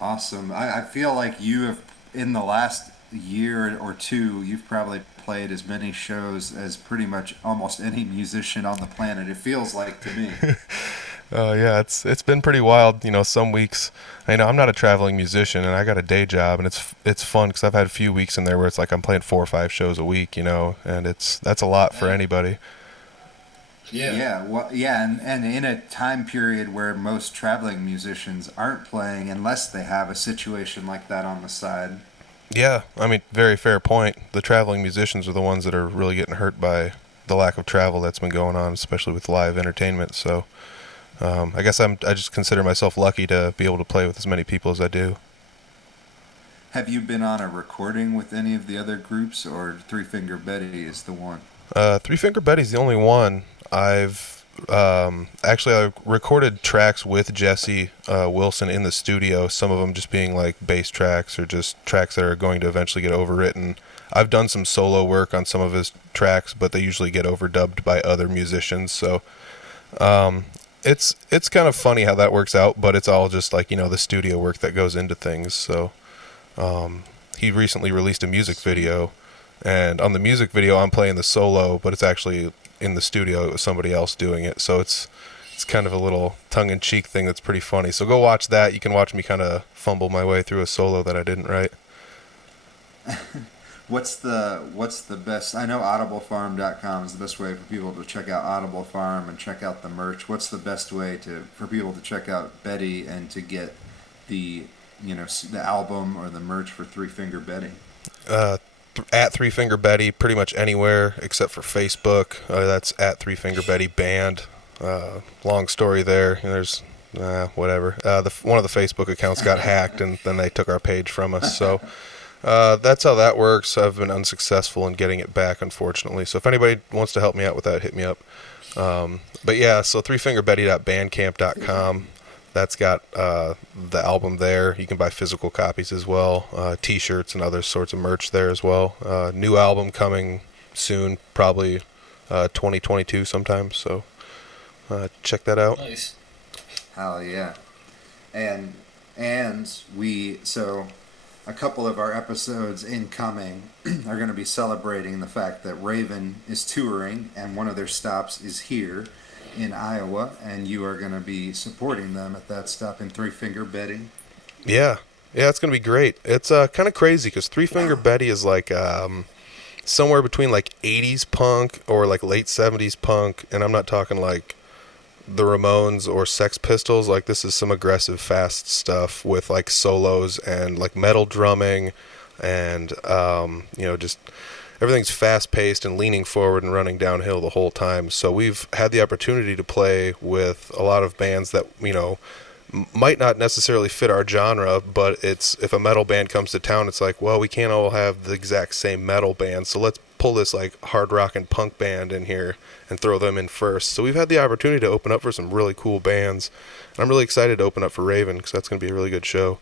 Awesome. I feel like you have, in the last year or two, you've probably played as many shows as pretty much almost any musician on the planet. It feels like to me. Yeah, it's been pretty wild. Some weeks, I'm not a traveling musician, and I got a day job, and it's fun because I've had a few weeks in there where it's like I'm playing 4 or 5 shows a week, and that's a lot for Dang. anybody. Yeah. Yeah, well, yeah, and in a time period where most traveling musicians aren't playing unless they have a situation like that on the side. Yeah, I mean, very fair point. The traveling musicians are the ones that are really getting hurt by the lack of travel that's been going on, especially with live entertainment. So, I guess I just consider myself lucky to be able to play with as many people as I do. Have you been on a recording with any of the other groups, or Three Finger Betty is the one? Three Finger Betty's the only one. I recorded tracks with Jesse Wilson in the studio. Some of them just being like bass tracks or just tracks that are going to eventually get overwritten. I've done some solo work on some of his tracks, but they usually get overdubbed by other musicians. So it's kind of funny how that works out, but it's all just like the studio work that goes into things. So he recently released a music Sweet. video, and on the music video I'm playing the solo, but it's actually in the studio. It was somebody else doing it, so it's kind of a little tongue-in-cheek thing that's pretty funny. So go watch that. You can watch me kind of fumble my way through a solo that I didn't write. What's the best? I know audiblefarm.com is the best way for people to check out Audible Farm and check out the merch. What's the best way to for people to check out Betty and to get the the album or the merch for Three Finger Betty? At Three Finger Betty, pretty much anywhere except for Facebook. That's at Three Finger Betty Band. Long story there. There's whatever. One of the Facebook accounts got hacked, and then they took our page from us. So that's how that works. I've been unsuccessful in getting it back, unfortunately. So if anybody wants to help me out with that, hit me up. But yeah, so threefingerbetty.bandcamp.com. That's got the album there. You can buy physical copies as well, T-shirts and other sorts of merch there as well. New album coming soon, probably 2022 sometime. So check that out. Nice. Hell yeah! And we so a couple of our episodes incoming are going to be celebrating the fact that Raven is touring and one of their stops is here in Iowa, and you are going to be supporting them at that stop in Three Finger Betty. Yeah, yeah, it's gonna be great. It's kind of crazy because Three Finger Betty is like somewhere between like 80s punk or like late 70s punk, and I'm not talking like the Ramones or Sex Pistols. Like this is some aggressive, fast stuff with like solos and like metal drumming, and just everything's fast paced and leaning forward and running downhill the whole time. So we've had the opportunity to play with a lot of bands that might not necessarily fit our genre, but it's if a metal band comes to town, it's like, well, we can't all have the exact same metal band, so let's pull this like hard rock and punk band in here and throw them in first. So we've had the opportunity to open up for some really cool bands, and I'm really excited to open up for Raven because that's going to be a really good show.